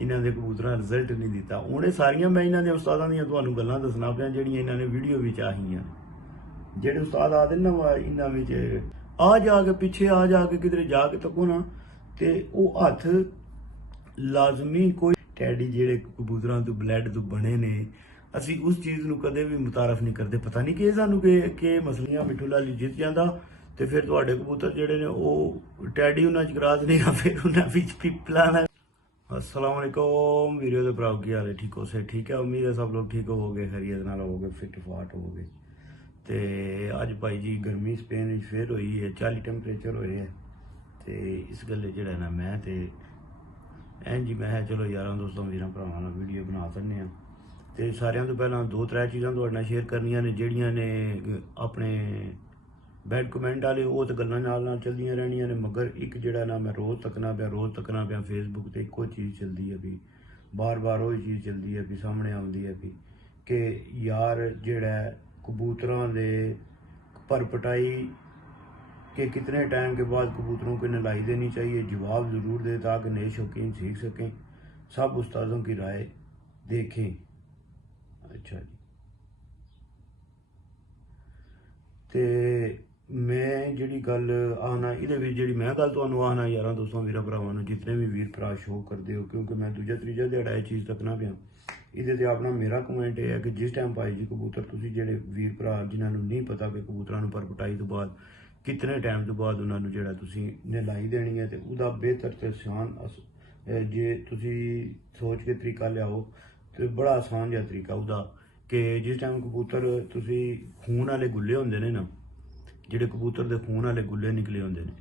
इन्हां दे कबूतरां रिजल्ट नहीं दिता। हुण ये सारियां मैं इन्हां दे उस्तादां दियां तुहानूं गल्लां दसना पिया जिहड़ियां इन्हां ने वीडियो विच आईयां। जेह्ड़े उस्ताद आखदे ना इन्हां विच आ जाके पिछे आ जाके किधरे जाके तको ना ते ओह हत्थ लाजमी कोई टैडी जेह्ड़े कबूतरां तो ब्लैड तो बने ने असी उस चीज़ नूं कदे भी मुतारफ नहीं करते। पता नहीं कि सानूं के मसलियां मिठू लाली जित जांदा ते फिर तुहाडे कबूतर जेह्ड़े ने ओह टैडी उन्हां च क्रॉस नहीं आ फिर उन्हां विच पिपला ना। अस्सलाम वालेकुम वीडियो दे भराओ की हाल है? ठीक हो से ठीक है, उम्मीद है सब लोग ठीक होवोगे, खैरियत नाल होवोगे, फिट फाट होवोगे। ते अज भाई जी गर्मी स्पेन फिर हुई है, 40 टैंपरेचर होए है ते इस गल्ले जेह्ड़ा ना मैं ते ऐं जी मैं चलो यारां दोस्तों वीरां भरावां नाल वीडियो बना सकने ते सारियां तो पहलां 2-3 चीज़ां तुहाडे नाल शेयर करनियां ने जेहड़ियां ने अपने बैड कमेंट वाले वो तो गल्लां नाल चलदियां रहनियां ने, मगर एक जिहड़ा ना मैं रोज़ तकना पिया फेसबुक ते इक्को चीज़ चलदी है भी बार बार वही चीज़ चलदी है भी सामने आउंदी है भी कि यार जिहड़ा कबूतरां दे परपटाई के कितने टाइम के बाद कबूतरों को नलाई देनी चाहिए, जवाब ज़रूर दे ताकि नए शौकीन सीख सकें, सब उस्तादों की राय देखें। अच्छा जी, ते मैं जिहड़ी गल आखना इहदे विच जिहड़ी मैं गल तुहानूं आखना यारां दोस्तों वीरां भरावां नूं जितने भी वीर भरा शो करदे हो, क्योंकि मैं दूजा त्रीजा ध्याड़ा ये चीज़ तकना पिया इहदे ते अपना मेरा कमेंट ये है कि जिस टाइम भाई जी कबूतर तुसीं जिहड़े वीर भरा जिन्हां नूं नहीं पता कि कबूतरां नूं परपटाई तो बाद कितने टाइम तो बाद उन्हां नूं जिहड़ा तुसीं नलाई देनी है ते उहदा बेहतर ते आसान जे तुसीं सोच के तरीका लियाओ तो बड़ा आसान जिहा तरीका उहदा कि जिस टाइम कबूतर तुसीं खून वाले गुल्ले हुंदे ने ना, जिहड़े कबूतर दे खून वाले गुल्ले निकले होंदे ने,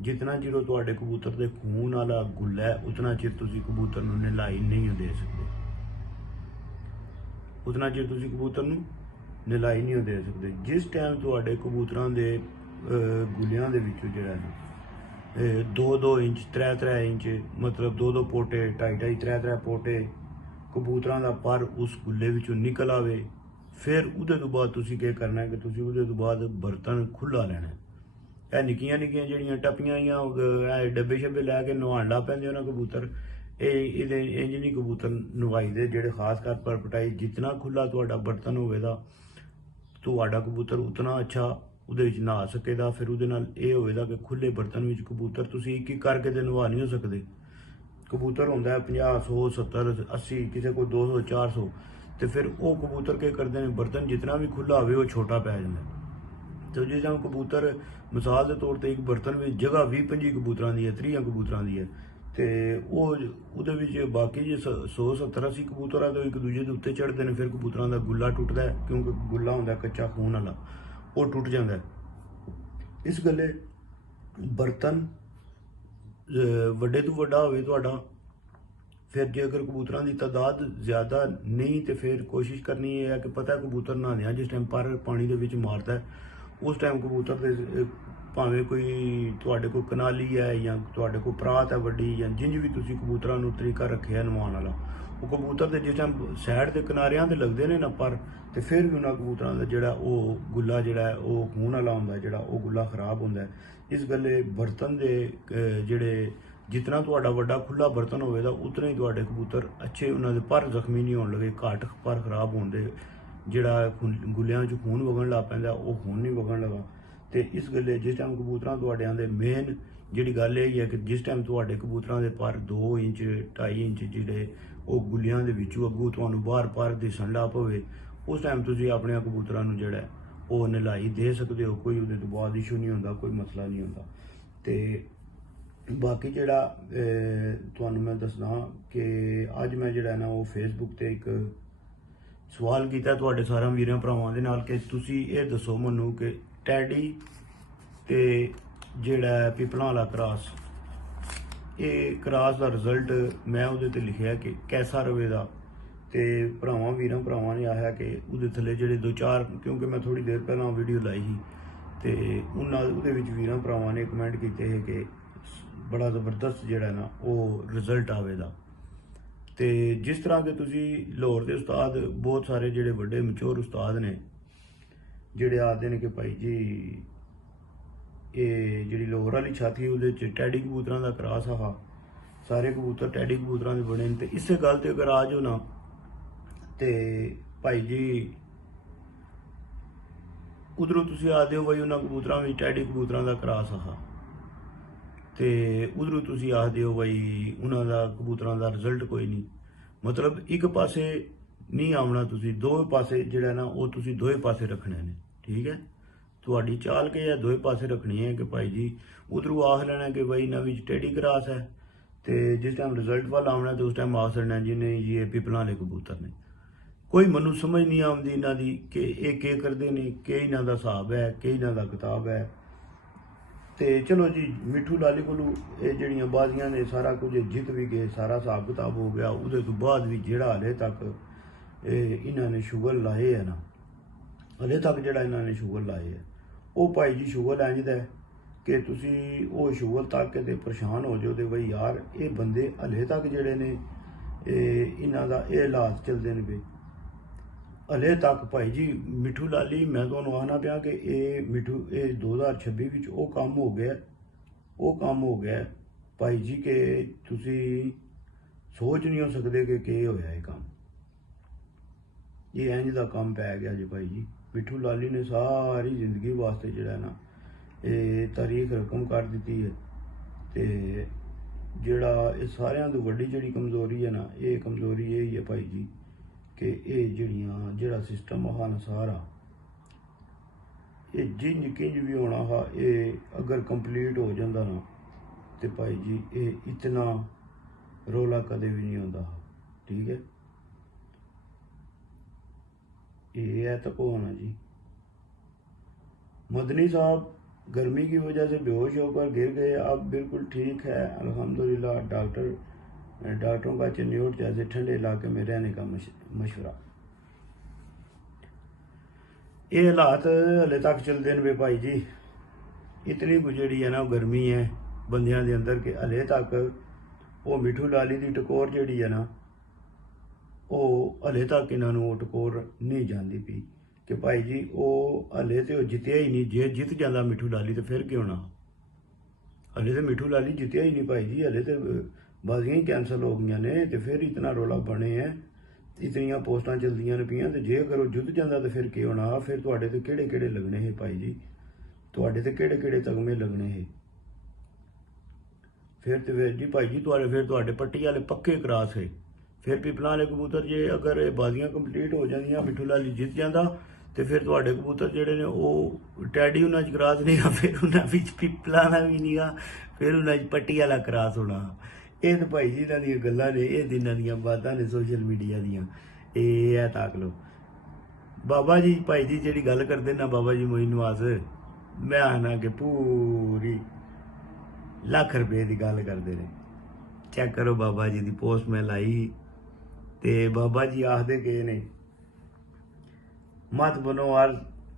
जितना चिर ओह तुहाडे कबूतर दे खून वाला गुल्ला है उतना चिर तुसीं कबूतर नूं नलाई नहीं दे सकदे, उतना चिर तुसीं कबूतर नूं नलाई नहीं दे सकदे। जिस टाइम तुहाडे कबूतरां दे गुल्लियां दे विचों जिहड़ा ना 2-2 इंच 3-3 इंच मतलब 2-2 पोटे 2.5-2.5 3-3 पोटे कबूतरां दा पर उस गुल्ले विचों निकल आवे, फिर उहदे तो बाद तुसीं केह् करना है कि तुसीं उहदे तो बाद बर्तन खुला लैना है। निक्कियां निक्कियां जिहड़ियां टप्पियां डब्बे शब्बे लैके नहान लग पैंदे ना कबूतर, एह्दे इंज नहीं कबूतर नवाई दे जेह्ड़े खासकर परपटाई जितना खुला तुहाडा बर्तन होवेगा तुहाडा कबूतर उतना अच्छा उहदे विच नहा सकेगा। फिर उहदे नाल एह् होवेगा कि खुले बर्तन विच कबूतर तुसीं एक करके ते नवा नहीं हो सकदे। कबूतर होंदा है 50-100-100-70-80 किसी को 200-400 तो फिर वो कबूतर के करते हैं बर्तन जितना भी खुला हो वो छोटा पै जाता है। तो जिस टाइम कबूतर मिसाल के तौर पर एक बर्तन में जगह 20-25 कबूतर की है 30 कबूतर की है तो वो बाकी जो 100-70-80 कबूतर है तो एक दूजे के उत्ते चढ़ते हैं, फिर कबूतरों का गुल्ला टुटता है क्योंकि गुल्ला होंदा कच्चा खून वाला वो टुट जाता है। इस गल्ले बर्तन वड्डे तो वड्डा होवे तुहाडा, फिर जे अगर कबूतरां की तादाद ज़्यादा नहीं तो फिर कोशिश करनी है कि पता है कबूतर नहाने जिस टाइम पर पानी के विच मारता है उस टाइम कबूतर के भावें कोई तुहाडे कोल कनाली है या तुहाडे कोल परात है वड्डी या जिंज भी तुसीं कबूतरां नूं तरीका रखिया नवाउण वाला, वो कबूतर के जिस टाइम सैड के किनारियां ते लगदे ने ना पर तो फिर भी उन्हां कबूतरां दा जिहड़ा ओह गुल्ला जिहड़ा है ओह खून वाला हुंदा है, जिहड़ा ओह गुल्ला खराब हुंदा है। इस गल्ले बर्तन दे जिहड़े जितना तुहाडा वड्डा खुला बर्तन होवेगा उतना ही तुहाडे कबूतर अच्छे उन्हां दे पर जख्मी नहीं होण लगे, घट पर खराब होण दे जिहड़ा गुल्लियां च खून वगन लग पैंदा ओह खून नहीं वगन लगा। तो इस गल्ले जिस टाइम कबूतरां तुहाडे दे मेन जिहड़ी गल एह् है कि जिस टाइम तुहाडे कबूतरां दे पर 2 इंच 2.5 इंच जिहड़े ओह गुल्लियां दे विचों अग्गों तुहानूं बाहर पर दिसन लग पवे उस टाइम तुसीं अपने कबूतरां नूं जिहड़ा ओह नलाई दे सकदे हो, कोई उहदे तो बाद इशू नहीं होंदा, कोई मसला नहीं होंदा। ते बाकी जिहड़ा तुहानूं मैं दसना कि अज मैं जिहड़ा ना ओह फेसबुक ते एक सवाल किया तुहाडे सारे वीरां भरावां दे नाल कि तुसीं एह् दसो मैनूं कि टैडी ते जिहड़ा पिपलां वाला क्रॉस ये क्रॉस का रिजल्ट मैं उहदे ते लिखिया कि कैसा रवेगा, तो भरावां वीरां भरावां ने आखिया कि उहदे थल्ले जिहड़े 2-4 क्योंकि मैं थोड़ी देर पहलां वीडियो लाई ही ते उन्हां उहदे विच वीरां भरावां ने कमेंट कीते है कि बड़ा ज़बरदस्त जिहड़ा ना ओह रिजल्ट आवेगा। तो जिस तरह के तुसीं लाहौर के उस्ताद बहुत सारे जिहड़े वड्डे मचोर उस्ताद ने जिहड़े आखदे ने कि भाई जी ये जिहड़ी लाहौर वाली छाती उहदे च टैडी कबूतरां दा क्रॉस हा सारे कबूतर टैडी कबूतरां दे बने ने। ते इसे गल ते अगर आ जाओ ना ते भाई जी उधरों तुसीं आखदे हो बई उन्हां कबूतरां विच टैडी कबूतरां दा क्रॉस हा, ते उधरों तुसीं आखदे हो बई उन्हां दा कबूतरां दा रिजल्ट कोई नहीं। मतलब एक पासे नहीं आउणा, तुसीं दो पासे जिहड़ा ना वो तुसीं दोए पासे रखने ने। ठीक है, तुहाडी चाल के है दोए पासे रखनी है कि भाई जी उधरों आख लेना कि भाई इन्हां विच टैडी क्रॉस है, ते जिस टाइम रिजल्ट वाल आउणा तो उस टाइम आख छड़ना जी नहीं जी ये पिपलां वाले कबूतर ने। कोई मनु समझ नहीं आती इन्हां दी कि ये केह् करदे ने, केह् इन्हां दा हिसाब है, केह् इन्हां दा किताब है। ते चलो जी मिट्ठू लाली कोलू ये जड़ियां बाजियां ने सारा कुछ जित भी गए, सारा हिसाब किताब हो गया। उहदे तो बाद भी जेड़ा हले तक इन्हां ने शुगर लाए है ना, हले तक जेड़ा इन्हां ने शुगर लाए है वो भाई जी शुगर इंज दा कि तुसी वो शुगर तक के परेशान हो जाओ। तो बई यार ये बंदे हले तक जेड़े ने इन्हां दा ये हालात चलदे ने पे हले तक। भाई जी मिट्ठू लाली मैं तुहानूं आखना पिया कि ये मिट्ठू ये 2026 विच वो काम हो गया, वो काम हो गया भाई जी कि तुसी सोच नहीं हो सकते कि केह् होया ये काम। ये इंज दा काम पै गया जी भाई जी। मिट्ठू लाली ने सारी जिंदगी वास्ते जेड़ा ना ये तारीख रकम कर दी है। ते जेड़ा ये सारियां तो वड्डी जेड़ी कमजोरी है ना, ये कमजोरी यही है भाई जी कि ये जड़ियां जेड़ा सिस्टम हा ना सारा ये जिंज किंज भी होना हा, ये अगर कंप्लीट हो जाता ना तो भाई जी ये इतना रौला कदे भी नहीं होता हा। ठीक है, ये है तो कौन है जी मदनी साहब गर्मी की वजह से बेहोश होकर गिर गए, अब बिल्कुल ठीक है अल्हम्दुलिल्लाह। डॉक्टरों का चिन्होट जैसे ठंडे इलाके में रहने का मशवरा। ये हालात हले तक चलते हैं भाई जी। इतनी गुजरी है ना गर्मी है बंदियां दे अंदर कि हले तक वो मिट्ठू लाली की टकोर जी है ना वो हले तक इन्हों टकोर नहीं जाती पी कि भाई जी वो हले तो जितया ही नहीं। जे जित जाता मिट्ठू लाली तो फिर क्यों ना, हले तो मिट्ठू लाली जितया ही नहीं भाई जी, हले तो बाजियां ही कैंसल हो गई ने। तो फिर इतना रौला बने है, इतनियां पोस्टां चलदियां ने पियां। तो जे अगर वो जुद्ध जाता तो फिर क्यों होना, फिर तुहाडे ते केड़े केड़े लगने है भाई जी, तुहाडे ते केड़े केड़े तगमे लगने है। फिर तो जी भाई जी फिर तुहाडे पट्टी वाले पक्के क्रॉस है। फिर पिपलां वाले कबूतर जे अगर बाजियां कंप्लीट हो जांदियां मिट्ठू लाली जित जाता तो फिर तुहाडे कबूतर जेड़े ने वो टैडी उन्हां च क्रॉस नहीं आ, फिर उन्हां विच पिपलां दा भी नहीं आ, फिर उन्हां च पट्टी वाला क्रॉस होना। ये तो भाई जी इन्हां दियां गल्लां ने, ये दिनां दियां बातां ने सोशल मीडिया दियां। ये है ताक लो बाबा जी भाई जी जेड़ी गल करदे ना बाबा जी मोइन नवाज, मैं आखना कि पूरी लाख रुपए की गल करते हैं। चेक करो बाबा जी की पोस्ट मैं लाई ते बाबा जी आखदे गए ने मत बनो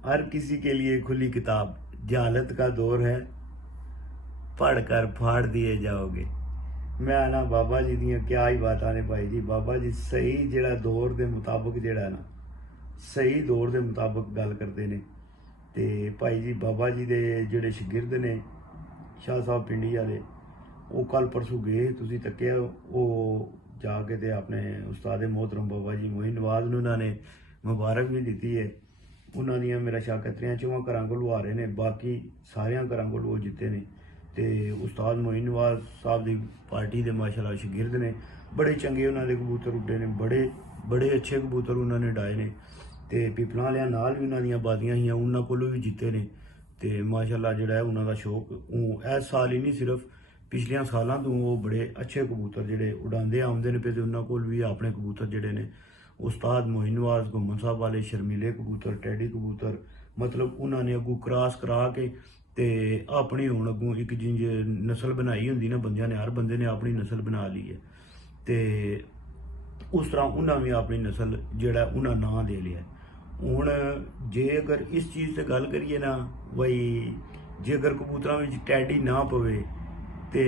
हर किसी के लिए खुली किताब, जहालत का दौर है पढ़ कर फाड़ दिए जाओगे। मैं आना बाबा जी दियां क्या ही बातां ने भाई जी। बाबा जी सही जेड़ा दौर के मुताबिक जेड़ा ना सही दौर के मुताबिक गल करते हैं। ते भाई जी बाबा जी दे जेड़े शगिर्द ने शाह साहब पिंडी वाले वो कल परसों गए, तुसीं तक्किया वो जाके ते अपने उस्ताद मोहतरम बाबा जी मोइन नवाज नूं उन्होंने मुबारक भी दी है। उन्होंने मेरा शाकत्रियां 4 घरां कोलू आ रहे हैं, बाकी सारियां घरां कोलू वो जिते ने। ते उस्ताद मोइन नवाज साहब की पार्टी के माशाअल्लाह शगिर्द ने, बड़े चंगे उन्होंने कबूतर उड्डे ने, बड़े अच्छे कबूतर उन्होंने डाए ने। ते पिपलां वालियां नाल भी उन्होंने बाजियां हियां, उन्होंने कोलू भी जिते ने। ते माशाअल्लाह जिहड़ा है उन्होंने शौक इस साल ही नहीं सिर्फ पिछलियां सालों तो वो बड़े अच्छे कबूतर जोड़े उड़ाते आते हैं पे। उन्होंने कोल भी अपने कबूतर जोड़े ने उस्ताद मोइन नवाज घुम्मन साहब वाले शर्मीले कबूतर टैडी कबूतर, मतलब उन्होंने अगू क्रॉस करा के ते अपनी हुण अगू एक जिंज नस्ल बनाई होंदी ना बंदियां ने, हर बंदे ने अपनी नस्ल बना ली है। तो उस तरह उन्हें भी अपनी नस्ल जोड़ा उन्हें नां दे लिया। हुण जे अगर इस चीज़ से गल करिए ना बई जे अगर कबूतरां विच टैडी ना पवे तो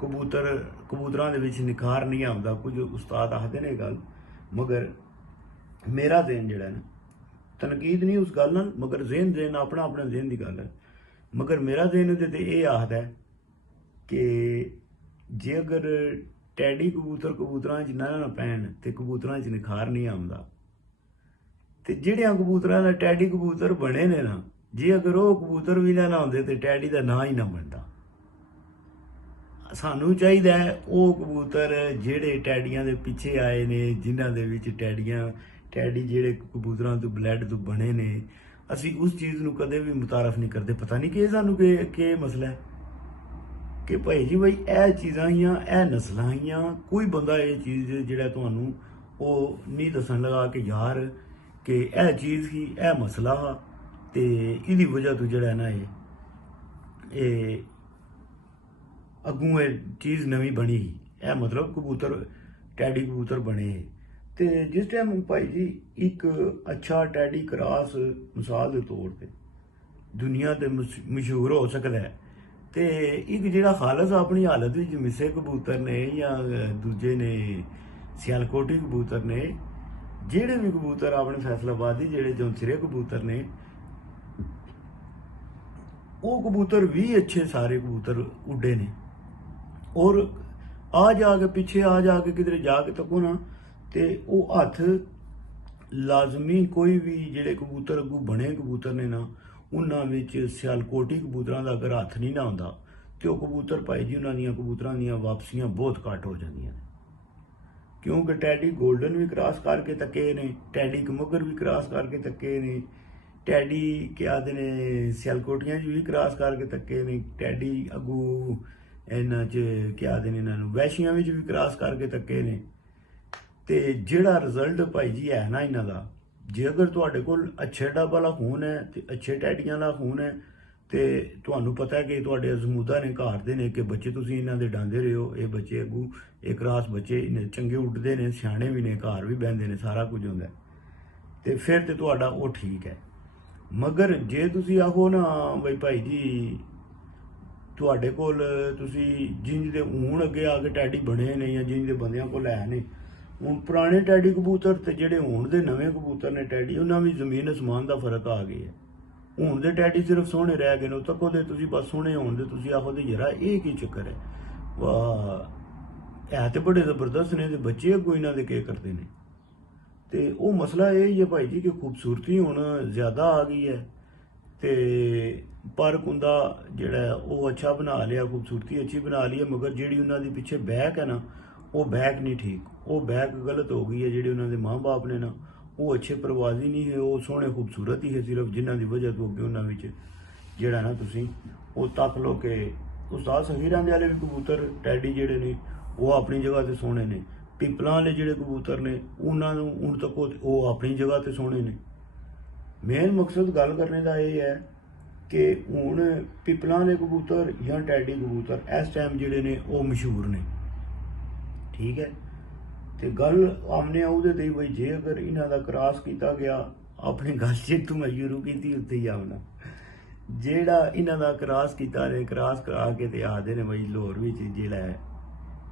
कबूतरां दे विच निखार नहीं आता। कुछ उस्ताद आखते ने गल, मगर मेरा देन जेड़ा ना तनकीद नहीं उस गल नाल, मगर जेन अपना अपना जेन की गल है। मगर मेरा देन ते ये आखदा है कि ਜੇ ਅਗਰ ਟੈਡੀ ਕਬੂਤਰਾਂ 'ਚ ਨਾ ਪੈਣ ਤੇ ਕਬੂਤਰਾਂ 'ਚ ਨਿਖਾਰ ਨਹੀਂ ਆਉਂਦਾ। ਤੇ ਜਿਹੜਿਆਂ ਕਬੂਤਰਾਂ ਦਾ ਟੈਡੀ ਕਬੂਤਰ ਬਣੇ ਨੇ ਨਾ, ਜੇ ਅਗਰ ਉਹ ਕਬੂਤਰ ਵੀ ਨਾ ਹੁੰਦੇ ਤੇ ਟੈਡੀ ਦਾ ਨਾਂ ਹੀ ਨਾ ਬਣਦਾ। ਸਾਨੂੰ ਚਾਹੀਦਾ ਹੈ ਉਹ ਕਬੂਤਰ ਜਿਹੜੇ ਟੈਡੀਆਂ ਦੇ ਪਿੱਛੇ ਆਏ ਨੇ, ਜਿਨ੍ਹਾਂ ਦੇ ਵਿੱਚ ਟੈਡੀ ਜਿਹੜੇ ਕਬੂਤਰਾਂ ਤੋਂ ਬਲੱਡ ਤੋਂ ਬਣੇ ਨੇ, ਅਸੀਂ ਉਸ ਚੀਜ਼ ਨੂੰ ਕਦੇ ਵੀ ਮੁਤਾਰਫ ਨਹੀਂ ਕਰਦੇ। ਪਤਾ ਨਹੀਂ ਕਿ ਸਾਨੂੰ ਕੀ ਮਸਲਾ ਹੈ ਕਿ ਭਾਈ ਜੀ ਬਈ ਇਹ ਚੀਜ਼ਾਂ ਹੀਆਂ, ਇਹ ਨਸਲਾਂ ਹੀਆਂ। ਕੋਈ ਬੰਦਾ ਇਹ ਚੀਜ਼ ਜਿਹੜਾ ਤੁਹਾਨੂੰ ਉਹ ਨਹੀਂ ਦੱਸਣ ਲੱਗਾ ਕਿ ਯਾਰ ਕਿ ਇਹ ਚੀਜ਼ ਹੀ, ਇਹ ਮਸਲਾ ਹਾ ਤੇ ਇਹਦੀ ਵਜ੍ਹਾ ਤੋਂ ਜਿਹੜਾ ਨਾ ਇਹ ਅੱਗੋਂ ਇਹ ਚੀਜ਼ ਨਵੀਂ ਬਣੀ। ਇਹ ਮਤਲਬ ਟੈਡੀ ਕਬੂਤਰ ਬਣੇ। ਤੇ ਜਿਸ ਟਾਈਮ ਭਾਈ ਜੀ ਇੱਕ ਅੱਛਾ ਟੈਡੀ ਕਰਾਸ ਮਿਸਾਲ ਦੇ ਤੌਰ ਤੇ ਦੁਨੀਆ ਤੇ ਮਸ਼ਹੂਰ ਹੋ ਸਕਦਾ ਹੈ, ਤੇ ਇੱਕ ਜਿਹੜਾ ਖਾਲਸ ਆਪਣੀ ਹਾਲਤ ਵਿੱਚ ਮਿਸੇ ਕਬੂਤਰ ਨੇ ਜਾਂ ਦੂਜੇ ਨੇ ਸਿਆਲਕੋਟੀ ਕਬੂਤਰ ਨੇ, ਜਿਹੜੇ ਵੀ ਕਬੂਤਰ ਆਪਣੇ ਫੈਸਲਾਬਾਦ ਦੇ ਜਿਹੜੇ ਜੌਂਸੀਰੇ ਕਬੂਤਰ ਨੇ, ਉਹ ਕਬੂਤਰ ਵੀ ਅੱਛੇ ਸਾਰੇ ਕਬੂਤਰ ਉੱਡੇ ਨੇ। ਔਰ ਆ ਜਾ ਕੇ ਕਿਧਰੇ ਜਾ ਕੇ ਤੱਕੋ ਨਾ, ਤੇ ਉਹ ਹੱਥ ਲਾਜ਼ਮੀ ਕੋਈ ਵੀ ਜਿਹੜੇ ਕਬੂਤਰ ਅੱਗੋਂ ਬਣੇ ਕਬੂਤਰ ਨੇ ਨਾ, ਉਹਨਾਂ ਵਿੱਚ ਸਿਆਲਕੋਟੀ ਕਬੂਤਰਾਂ ਦਾ ਅਗਰ ਹੱਥ ਨਹੀਂ ਨਾ ਹੁੰਦਾ ਤੇ ਉਹ ਕਬੂਤਰ ਭਾਈ ਜੀ ਉਹਨਾਂ ਦੀਆਂ ਕਬੂਤਰਾਂ ਦੀਆਂ ਵਾਪਸੀਆਂ ਬਹੁਤ ਘੱਟ ਹੋ ਜਾਂਦੀਆਂ ਨੇ। ਕਿਉਂਕਿ ਟੈਡੀ ਗੋਲਡਨ ਵੀ ਕ੍ਰਾਸ ਕਰਕੇ ਤੱਕੇ ਨੇ, ਟੈਡੀ ਕਮੁਗਰ ਵੀ ਕ੍ਰਾਸ ਕਰਕੇ ਤੱਕੇ ਨੇ, ਟੈਡੀ ਆਖਦੇ ਨੇ ਸਿਆਲਕੋਟੀਆਂ 'ਚ ਵੀ ਕ੍ਰਾਸ ਕਰਕੇ ਤੱਕੇ ਨੇ, ਟੈਡੀ ਅੱਗੋਂ ਇਹਨਾਂ 'ਚ ਆਖਦੇ ਨੇ ਇਹਨਾਂ ਨੂੰ ਵੈਸ਼ੀਆਂ ਵਿੱਚ ਵੀ ਕ੍ਰਾਸ ਕਰਕੇ ਤੱਕੇ ਨੇ। ਤੇ ਜਿਹੜਾ ਰਿਜ਼ਲਟ ਭਾਈ ਜੀ ਹੈ ਨਾ ਇਹਨਾਂ ਦਾ, ਜੇ ਅਗਰ ਤੁਹਾਡੇ ਕੋਲ ਅੱਛੇ ਡੱਬ ਵਾਲਾ ਖੂਨ ਹੈ ਤੇ ਅੱਛੇ ਟੈਡੀਆਂ ਦਾ ਖੂਨ ਹੈ, ਤੇ ਤੁਹਾਨੂੰ ਪਤਾ ਕਿ ਤੁਹਾਡੇ ਅਜ਼ਮੂਦਾ ਨੇ, ਘਰ ਦੇ ਨੇ ਕਿ ਬੱਚੇ ਤੁਸੀਂ ਇਹਨਾਂ ਦੇ ਡਾਂਦੇ ਰਹੇ ਹੋ, ਇਹ ਬੱਚੇ ਅੱਗੋਂ ਇਹ ਕ੍ਰਾਸ ਬੱਚੇ ਚੰਗੇ ਉੱਡਦੇ ਨੇ, ਸਿਆਣੇ ਵੀ ਨੇ, ਘਰ ਵੀ ਬਹਿੰਦੇ ਨੇ, ਸਾਰਾ ਕੁਝ ਹੁੰਦਾ, ਤੇ ਫਿਰ ਤੇ ਤੁਹਾਡਾ ਉਹ ਠੀਕ ਹੈ। ਮਗਰ ਜੇ ਤੁਸੀਂ ਆਖੋ ਨਾ ਬਈ ਭਾਈ ਜੀ ਤੁਹਾਡੇ ਕੋਲ ਤੁਸੀਂ ਜਿੰਜ ਦੇ ਹੁਣ ਅੱਗੇ ਆ ਕੇ ਟੈਡੀ ਬਣੇ ਨੇ ਜਾਂ ਜਿੰਜ ਦੇ ਬੰਦਿਆਂ ਕੋਲ ਹੈ ਨੇ, ਹੁਣ ਪੁਰਾਣੇ ਟੈਡੀ ਕਬੂਤਰ ਤੇ ਜਿਹੜੇ ਹੁਣ ਦੇ ਨਵੇਂ ਕਬੂਤਰ ਨੇ ਟੈਡੀ, ਉਹਨਾਂ ਵਿੱਚ ਜ਼ਮੀਨ ਅਸਮਾਨ ਦਾ ਫਰਕ ਆ ਗਿਆ ਹੈ। ਹੁਣ ਦੇ ਟੈਡੀ ਸਿਰਫ ਸੋਹਣੇ ਰਹਿ ਗਏ ਨੇ, ਤੱਕ ਉਹਦੇ ਤੁਸੀਂ ਬਸ ਸੋਹਣੇ ਹੋਣ ਦੇ ਤੁਸੀਂ ਆਖੋ ਤੇ ਯਾਰਾ ਇਹ ਕੀ ਚੱਕਰ ਹੈ, ਵਾਹ ਹੈ ਤੇ ਬੜੇ ਜ਼ਬਰਦਸਤ ਨੇ, ਤੇ ਬੱਚੇ ਅੱਗੋਂ ਇਹਨਾਂ ਦੇ ਕੀ ਕਰਦੇ ਨੇ। ਤੇ ਉਹ ਮਸਲਾ ਇਹ ਹੀ ਹੈ ਭਾਈ ਜੀ ਕਿ ਖੂਬਸੂਰਤੀ ਹੁਣ ਜ਼ਿਆਦਾ ਆ ਗਈ ਹੈ, ਤੇ ਪਰ ਕੁੰਦਾ ਜਿਹੜਾ ਉਹ ਅੱਛਾ ਬਣਾ ਲਿਆ, ਖੂਬਸੂਰਤੀ ਅੱਛੀ ਬਣਾ ਲਈ ਹੈ, ਮਗਰ ਜਿਹੜੀ ਉਹਨਾਂ ਦੀ ਪਿੱਛੇ ਬੈਕ ਹੈ ਨਾ, ਉਹ ਬੈਕ ਨਹੀਂ ਠੀਕ, ਉਹ ਬੈਕ ਗਲਤ ਹੋ ਗਈ ਹੈ। ਜਿਹੜੇ ਉਹਨਾਂ ਦੇ ਮਾਂ-ਬਾਪ ਨੇ ਨਾ, ਉਹ ਅੱਛੇ ਪ੍ਰਵਾਜ਼ੀ ਨਹੀਂ ਹੈ, ਉਹ ਸੋਹਣੇ ਖੂਬਸੂਰਤ ਹੀ ਹੈ, ਸਿਰਫ ਜਿਨ੍ਹਾਂ ਦੀ ਵਜ੍ਹਾ ਤੋਂ ਅੱਗੇ ਉਹਨਾਂ ਵਿੱਚ ਜਿਹੜਾ ਨਾ ਤੁਸੀਂ ਉਹ ਤੱਕ ਲਓ ਕਿ ਉਸਤਾਦ ਸਹੀਰਾਂ ਦੇ ਵਾਲੇ ਵੀ ਕਬੂਤਰ ਟੈਡੀ ਜਿਹੜੇ ਨੇ ਉਹ ਆਪਣੀ ਜਗ੍ਹਾ ਤੇ ਸੋਹਣੇ ਨੇ, ਪਿੱਪਲਾਂ ਵਾਲੇ ਜਿਹੜੇ ਕਬੂਤਰ ਨੇ ਉਹਨਾਂ ਨੂੰ ਹੁਣ ਤੱਕ ਉਹ ਆਪਣੀ ਜਗ੍ਹਾ ਤੇ ਸੋਹਣੇ ਨੇ। ਮੇਨ ਮਕਸਦ ਗੱਲ ਕਰਨੇ ਦਾ ਇਹ ਹੈ ਕਿ ਹੁਣ ਪਿੱਪਲਾਂ ਵਾਲੇ ਕਬੂਤਰ ਜਾਂ ਟੈਡੀ ਕਬੂਤਰ ਇਸ ਟਾਈਮ ਜਿਹੜੇ ਨੇ ਉਹ ਮਸ਼ਹੂਰ ਨੇ, ਠੀਕ ਹੈ। ਤੇ ਗੱਲ ਆਮਨੇ ਉਹਦੇ ਤੇ ਬਈ ਜੇ ਅਗਰ ਇਹਨਾਂ ਦਾ ਕ੍ਰਾਸ ਕੀਤਾ ਗਿਆ, ਆਪਣੀ ਗੱਲ ਜਿੱਥੋਂ ਮੈਂ ਸ਼ੁਰੂ ਕੀਤੀ ਉੱਥੇ ਹੀ ਆਉਣਾ, ਜਿਹੜਾ ਇਹਨਾਂ ਦਾ ਕ੍ਰਾਸ ਕੀਤਾ ਨੇ, ਕ੍ਰਾਸ ਕਰਾ ਕੇ ਤੇ ਆਖਦੇ ਨੇ ਬਈ ਲਾਹੌਰ ਵਿੱਚ ਜਿਹੜਾ ਹੈ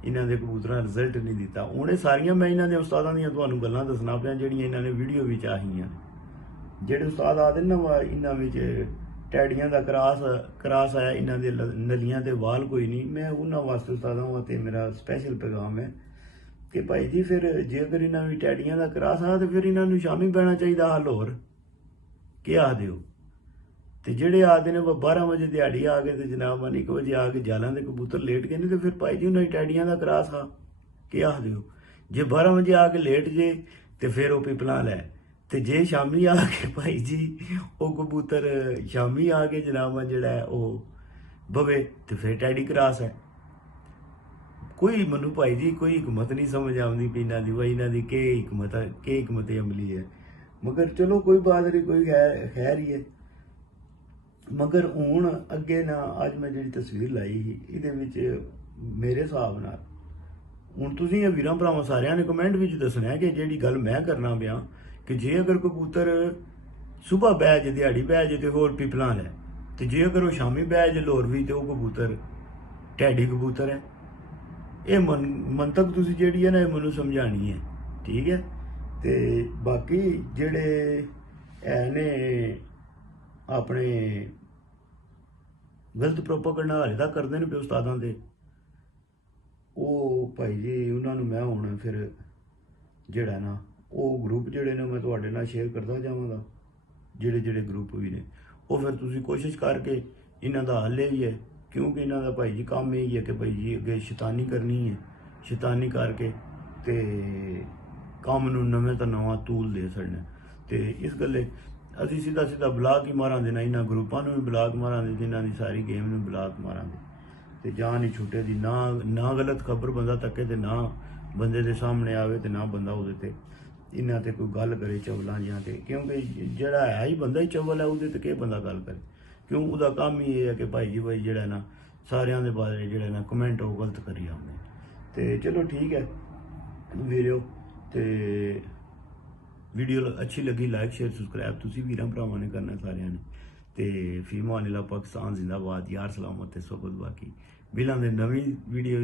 ਇਹਨਾਂ ਦੇ ਕਬੂਤਰਾਂ ਰਿਜ਼ਲਟ ਨਹੀਂ ਦਿੱਤਾ। ਹੁਣ ਇਹ ਸਾਰੀਆਂ ਮੈਂ ਇਹਨਾਂ ਦੇ ਉਸਤਾਦਾਂ ਦੀਆਂ ਤੁਹਾਨੂੰ ਗੱਲਾਂ ਦੱਸਣਾ ਪਿਆ ਜਿਹੜੀਆਂ ਇਹਨਾਂ ਨੇ ਵੀਡੀਓ ਵਿੱਚ ਆਹੀਆਂ। ਜਿਹੜੇ ਉਸਤਾਦ ਆਖਦੇ ਨੇ ਨਾ ਇਹਨਾਂ ਵਿੱਚ ਟੈਡੀਆਂ ਦਾ ਕ੍ਰਾਸ ਆਇਆ, ਇਹਨਾਂ ਦੇ ਨਲੀਆਂ ਤੇ ਵਾਲ ਕੋਈ ਨਹੀਂ, ਮੈਂ ਉਹਨਾਂ ਵਾਸਤੇ ਉਸਤਾਦਾਂ ਵਾਸਤੇ ਮੇਰਾ ਸਪੈਸ਼ਲ ਪੈਗਾਮ ਹੈ ਕਿ ਭਾਈ ਜੀ ਫਿਰ ਜੇ ਅਗਰ ਇਹਨਾਂ ਵੀ ਟੈਡੀਆਂ ਦਾ ਕ੍ਰਾਸ ਆ ਤੇ ਫਿਰ ਇਹਨਾਂ ਨੂੰ ਸ਼ਾਮੀ ਬਹਿਣਾ ਚਾਹੀਦਾ ਹੱਲ ਹੋਰ ਕੀ ਆਖਦੇ ਹੋ। ਤੇ ਜਿਹੜੇ ਆਖਦੇ ਨੇ 12 ਵਜੇ ਦਿਹਾੜੀ ਆ ਗਏ ਤੇ ਜਨਾਬ 1 ਵਜੇ ਆ ਕੇ ਜਾਲਾਂ ਦੇ ਕਬੂਤਰ ਲੇਟ ਗਏ ਨੇ, ਤੇ ਫਿਰ ਭਾਈ ਜੀ ਉਹਨਾਂ ਦੀ ਟੈਡੀਆਂ ਦਾ ਕ੍ਰਾਸ ਆ ਕੀ ਆਖਦੇ ਹੋ। ਜੇ 12 ਵਜੇ ਆ ਕੇ ਲੇਟ ਜੇ ਤੇ ਫਿਰ ਉਹ ਪਿੱਪਲਾਂ ਲੈ, ਤੇ ਜੇ ਸ਼ਾਮੀ ਆ ਕੇ ਭਾਈ ਜੀ ਉਹ ਕਬੂਤਰ ਸ਼ਾਮੀ ਆ ਕੇ ਜਨਾਬ ਜਿਹੜਾ ਉਹ ਬਵੇ ਤੇ ਫਿਰ ਟੈਡੀ ਕ੍ਰਾਸ ਹੈ। ਕੋਈ ਮੈਨੂੰ ਭਾਈ ਜੀ ਕੋਈ ਹਕਮਤ ਨਹੀਂ ਸਮਝ ਆਉਂਦੀ ਵੀ ਇਹਨਾਂ ਦੀ, ਬਈ ਇਹਨਾਂ ਦੀ ਕੀ ਹਕਮਤ ਅਮਲੀ ਹੈ। ਮਗਰ ਚਲੋ ਕੋਈ ਬਾਤ ਨਹੀਂ, ਕੋਈ ਖੈਰ ਹੀ ਹੈ। ਮਗਰ ਹੁਣ ਅੱਗੇ ਨਾ ਅੱਜ ਮੈਂ ਜਿਹੜੀ ਤਸਵੀਰ ਲਾਈ ਸੀ ਇਹਦੇ ਵਿੱਚ ਮੇਰੇ ਹਿਸਾਬ ਨਾਲ ਹੁਣ ਤੁਸੀਂ ਇਹ ਵੀਰਾਂ ਭਰਾਵਾਂ ਸਾਰਿਆਂ ਨੇ ਕਮੈਂਟ ਵਿੱਚ ਦੱਸਣਾ ਕਿ ਜਿਹੜੀ ਗੱਲ ਮੈਂ ਕਰਨਾ ਪਿਆ ਕਿ ਜੇ ਅਗਰ ਕਬੂਤਰ ਸੁਬਹ ਬਹਿ ਜੇ, ਦਿਹਾੜੀ ਬਹਿ ਜੇ ਤੇ ਹੋਰ ਪਿੱਪਲਾਂ ਲੈ, ਤੇ ਜੇ ਅਗਰ ਉਹ ਸ਼ਾਮੀ ਬਹਿ ਜੇ ਲਾਹੌਰ ਵੀ ਤੇ ਉਹ ਕਬੂਤਰ ਟੈਡੀ ਕਬੂਤਰ ਹੈ। ਇਹ ਮੰਤਕ ਤੁਸੀਂ ਜਿਹੜੀ ਹੈ ਨਾ ਇਹ ਮੈਨੂੰ ਸਮਝਾਣੀ ਹੈ, ਠੀਕ ਹੈ। ਤੇ ਬਾਕੀ ਜਿਹੜੇ ਹੈ ਨੇ ਆਪਣੇ ਗਲਤ ਪ੍ਰੋਪਾਗੈਂਡਾ ਹਾਲੇ ਤੱਕ ਕਰਦੇ ਨੇ ਪਏ ਉਸਤਾਦਾਂ ਦੇ, ਉਹ ਭਾਈ ਜੀ ਉਹਨਾਂ ਨੂੰ ਮੈਂ ਹੁਣ ਫਿਰ ਜਿਹੜਾ ਨਾ ਉਹ ਗਰੁੱਪ ਜਿਹੜੇ ਨੇ ਮੈਂ ਤੁਹਾਡੇ ਨਾਲ ਸ਼ੇਅਰ ਕਰਦਾ ਜਾਵਾਂਗਾ, ਜਿਹੜੇ ਗਰੁੱਪ ਵੀ ਨੇ ਉਹ ਫਿਰ ਤੁਸੀਂ ਕੋਸ਼ਿਸ਼ ਕਰਕੇ ਇਹਨਾਂ ਦਾ ਹੱਲ ਇਹ ਹੀ ਹੈ, ਕਿਉਂਕਿ ਇਹਨਾਂ ਦਾ ਭਾਈ ਜੀ ਕੰਮ ਇਹ ਹੀ ਹੈ ਕਿ ਭਾਈ ਜੀ ਅੱਗੇ ਸ਼ੈਤਾਨੀ ਕਰਨੀ ਹੈ, ਸ਼ੈਤਾਨੀ ਕਰਕੇ ਤੇ ਕੰਮ ਨੂੰ ਨਵੇਂ ਤੋਂ ਨਵਾਂ ਤੂਲ ਦੇ ਛੱਡਣਾ। ਤੇ ਇਸ ਗੱਲੇ ਅਸੀਂ ਸਿੱਧਾ ਬਲਾਕ ਹੀ ਮਾਰਾਂ ਦੇਣਾ, ਇਹਨਾਂ ਗਰੁੱਪਾਂ ਨੂੰ ਵੀ ਬਲਾਕ ਮਾਰਾਂ ਦੇ, ਜਿਨ੍ਹਾਂ ਦੀ ਸਾਰੀ ਗੇਮ ਨੂੰ ਬਲਾਕ ਮਾਰਾਂ ਦੇ, ਤੇ ਜਾਨ ਹੀ ਛੁੱਟੇ ਦੀ ਨਾ ਗਲਤ ਖਬਰ ਬੰਦਾ ਤੱਕੇ ਤੇ ਨਾ ਬੰਦੇ ਦੇ ਸਾਹਮਣੇ ਆਵੇ ਤੇ ਨਾ ਬੰਦਾ ਉਹਦੇ ਤੇ ਇਹਨਾਂ ਤੇ ਕੋਈ ਗੱਲ ਕਰੇ ਚਵਲਾਂ ਜਿਹਾਂ ਤੇ, ਕਿਉਂਕਿ ਜਿਹੜਾ ਹੈ ਹੀ ਬੰਦਾ ਹੀ ਚਵਲ ਹੈ, ਉਹਦੇ ਤੇ ਕੀ ਬੰਦਾ ਗੱਲ ਕਰੇ, ਕਿਉਂ ਉਹਦਾ ਕੰਮ ਹੀ ਇਹ ਹੈ ਕਿ ਭਾਈ ਜੀ ਜਿਹੜਾ ਨਾ ਸਾਰਿਆਂ ਦੇ ਬਾਰੇ ਜਿਹੜਾ ਨਾ ਕਮੈਂਟ ਉਹ ਗਲਤ ਕਰੀ ਆਉਂਦੇ। ਤੇ ਚਲੋ ਠੀਕ ਹੈ ਵੀਡੀਓ, ਤੇ ਵੀਡੀਓ ਅੱਛੀ ਲੱਗੀ ਲਾਈਕ ਸ਼ੇਅਰ ਸਬਸਕ੍ਰਾਈਬ ਤੁਸੀਂ ਵੀਰਾਂ ਭਰਾਵਾਂ ਨੇ ਕਰਨਾ ਸਾਰਿਆਂ ਨੇ। ਤੇ ਫੀਮਾਨੀਲਾ ਪਾਕਿਸਤਾਨ ਜ਼ਿੰਦਾਬਾਦ, ਯਾਰ ਸਲਾਮਤ ਤੇ ਸਬਦ ਬਾਕੀ ਬਿਲਾਂ ਦੇ ਨਵੀਂ ਵੀਡੀਓ